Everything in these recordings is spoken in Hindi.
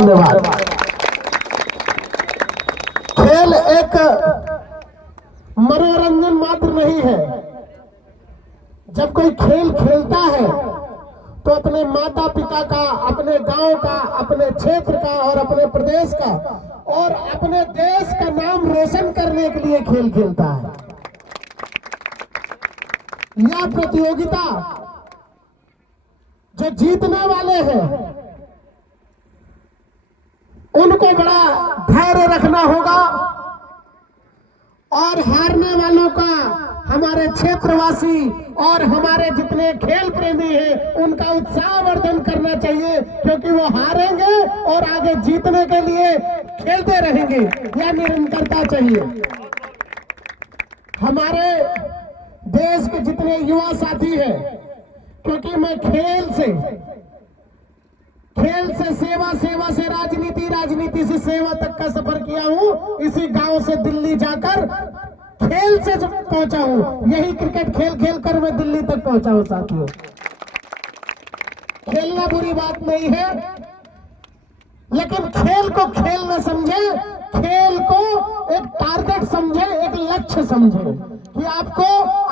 धन्यवाद। खेल एक मनोरंजन मात्र नहीं है। जब कोई खेल खेलता है तो अपने माता पिता का, अपने गांव का, अपने क्षेत्र का और अपने प्रदेश का और अपने देश का नाम रोशन करने के लिए खेल खेलता है। यह प्रतियोगिता जो जीतने वाले हैं उनको बड़ा धैर्य रखना होगा और हारने वालों का हमारे क्षेत्रवासी और हमारे जितने खेल प्रेमी हैं उनका उत्साहवर्धन करना चाहिए, क्योंकि वो हारेंगे और आगे जीतने के लिए खेलते रहेंगे। यह निरंतरता चाहिए। हमारे देश के जितने युवा साथी हैं, क्योंकि मैं खेल से सेवा, सेवा से राजनीति, राजनीति से सेवा तक का सफर किया हूं। इसी गांव से दिल्ली जाकर खेल से पहुंचा हूं। यही क्रिकेट खेल खेल कर मैं दिल्ली तक पहुंचा हूं। साथियों, खेलना बुरी बात नहीं है, लेकिन खेल को खेल न समझे, खेल को एक टारगेट समझे, एक लक्ष्य समझे कि आपको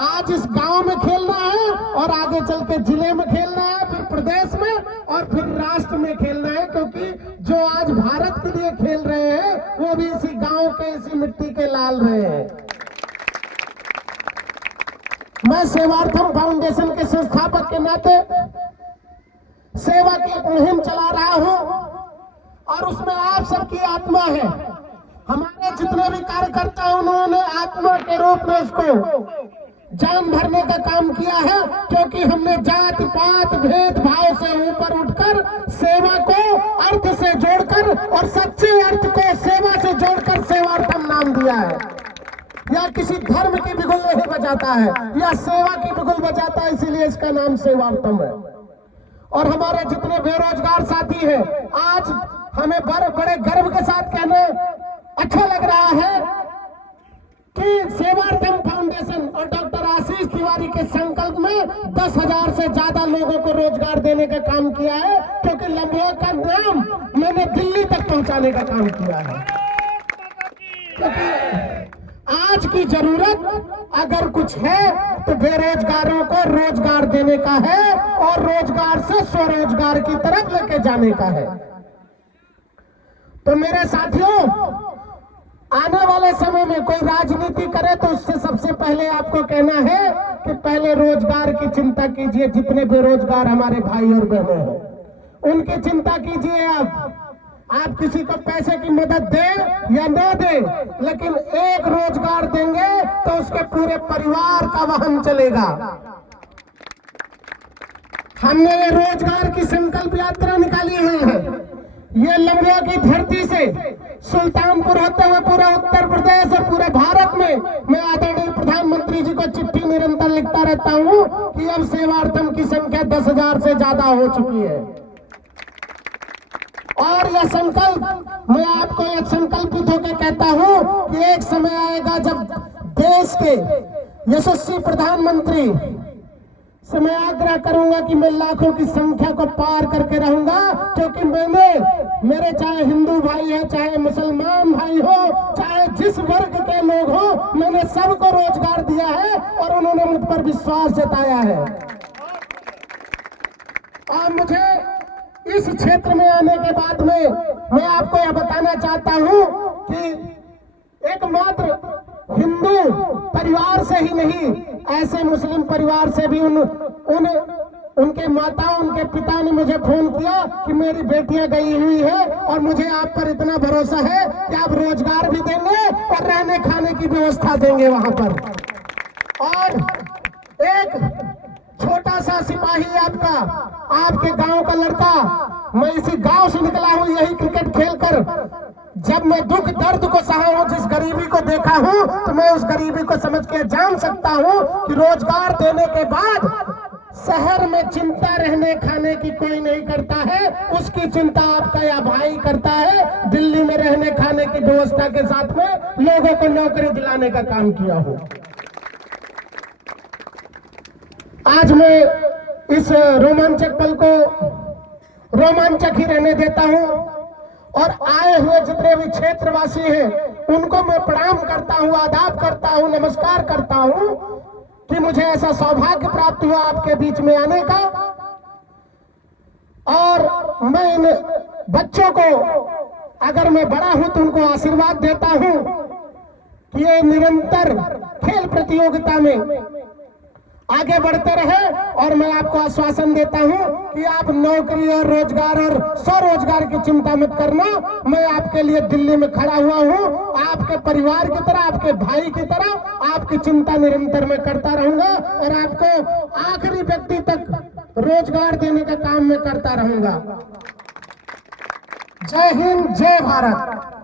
आज इस गांव में खेलना है और आगे चल के जिले में खेलना है, फिर प्रदेश में और फिर राष्ट्र में खेलना है। क्योंकि जो आज भारत के लिए खेल रहे हैं वो भी इसी गांव के, इसी मिट्टी के लाल रहे हैं। मैं सेवार्थम फाउंडेशन के संस्थापक के नाते सेवा की एक मुहिम चला रहा हूं और उसमें आप सबकी आत्मा है। हमारे जितने भी कार्यकर्ता उन्होंने आत्मा के रूप में इसको जान भरने का काम किया है, क्योंकि हमने जात पात भेदभाव से ऊपर उठकर सेवा को अर्थ से जोड़कर और सच्चे अर्थ को सेवा से जोड़कर सेवार्थम नाम दिया है। यह किसी धर्म की बिगुल नहीं बजाता है, यह सेवा की बिगुल बजाता है, इसीलिए इसका नाम सेवार्थम है। और हमारे जितने बेरोजगार साथी हैं, आज हमें बड़े गर्व के साथ कहने अच्छा लग रहा है कि सेवार्थम फाउंडेशन और डॉक्टर आशीष तिवारी के संकल्प में 10,000 से ज्यादा लोगों को रोजगार देने का काम किया है, क्योंकि लम्बों का नाम मैंने दिल्ली तक पहुंचाने का काम किया है। क्योंकि आज की जरूरत अगर कुछ है तो बेरोजगारों को रोजगार देने का है और रोजगार से स्वरोजगार की तरफ लेके जाने का है। तो मेरे साथियों, आने वाले समय में कोई राजनीति करे तो उससे सबसे पहले आपको कहना है कि पहले रोजगार की चिंता कीजिए। जितने बेरोजगार हमारे भाई और बहनें हैं उनकी चिंता कीजिए। आप किसी को पैसे की मदद दें या न दें, लेकिन एक रोजगार देंगे तो उसके पूरे परिवार का वहन चलेगा। हमने ये रोजगार की संकल्प यात्रा निकाली हुई है। ये लम्बों की धरती से सुल्तानपुर होते हुए पूरे उत्तर प्रदेश और पूरे भारत में मैं आदरणीय प्रधानमंत्री जी को चिट्ठी निरंतर लिखता रहता हूं कि अब सेवार्थम की संख्या 10,000 से ज्यादा हो चुकी है। और यह संकल्प, मैं आपको एक संकल्पित होकर कहता हूं कि एक समय आएगा जब देश के यशस्वी प्रधानमंत्री से मैं आग्रह करूंगा कि मैं लाखों की संख्या को पार करके रहूंगा, क्योंकि मेरे चाहे हिंदू भाई है, चाहे मुसलमान भाई हो, चाहे जिस वर्ग के लोग हो, मैंने सबको रोजगार दिया है और उन्होंने मुझ पर विश्वास जताया है। और मुझे इस क्षेत्र में आने के बाद में मैं आपको यह बताना चाहता हूं कि एकमात्र हिंदू परिवार से ही नहीं, ऐसे मुस्लिम परिवार से भी उनके माता, उनके पिता ने मुझे फोन किया कि मेरी बेटियां गई हुई है और मुझे आप पर इतना भरोसा है कि आप रोजगार भी देंगे और रहने खाने की व्यवस्था देंगे वहां पर। और एक छोटा सा सिपाही आपके गांव का लड़का, मैं इसी गांव से निकला हूं यही क्रिकेट खेलकर। जब मैं दुख दर्द को सहा हूं, जिस गरीबी को देखा हूं, तो मैं उस गरीबी को समझ के जान सकता हूं कि रोजगार देने के बाद शहर में चिंता रहने खाने की कोई नहीं करता है, उसकी चिंता आपका या भाई करता है। दिल्ली में रहने खाने की व्यवस्था के साथ में लोगों को नौकरी दिलाने का काम किया हूं। आज मैं इस रोमांचक पल को रोमांचक ही रहने देता हूं और आए हुए जितने भी क्षेत्रवासी हैं उनको मैं प्रणाम करता हूं, आदाब करता हूं, नमस्कार करता हूं कि मुझे ऐसा सौभाग्य प्राप्त हुआ आपके बीच में आने का। और मैं इन बच्चों को, अगर मैं बड़ा हूं तो उनको आशीर्वाद देता हूं कि ये निरंतर खेल प्रतियोगिता में आगे बढ़ते रहे। और मैं आपको आश्वासन देता हूं कि आप नौकरी और रोजगार और स्वरोजगार की चिंता मत करना। मैं आपके लिए दिल्ली में खड़ा हुआ हूं, आपके परिवार की तरह, आपके भाई की तरह आपकी चिंता निरंतर मैं करता रहूंगा और आपको आखिरी व्यक्ति तक रोजगार देने का काम मैं करता रहूंगा। जय हिंद, जय भारत।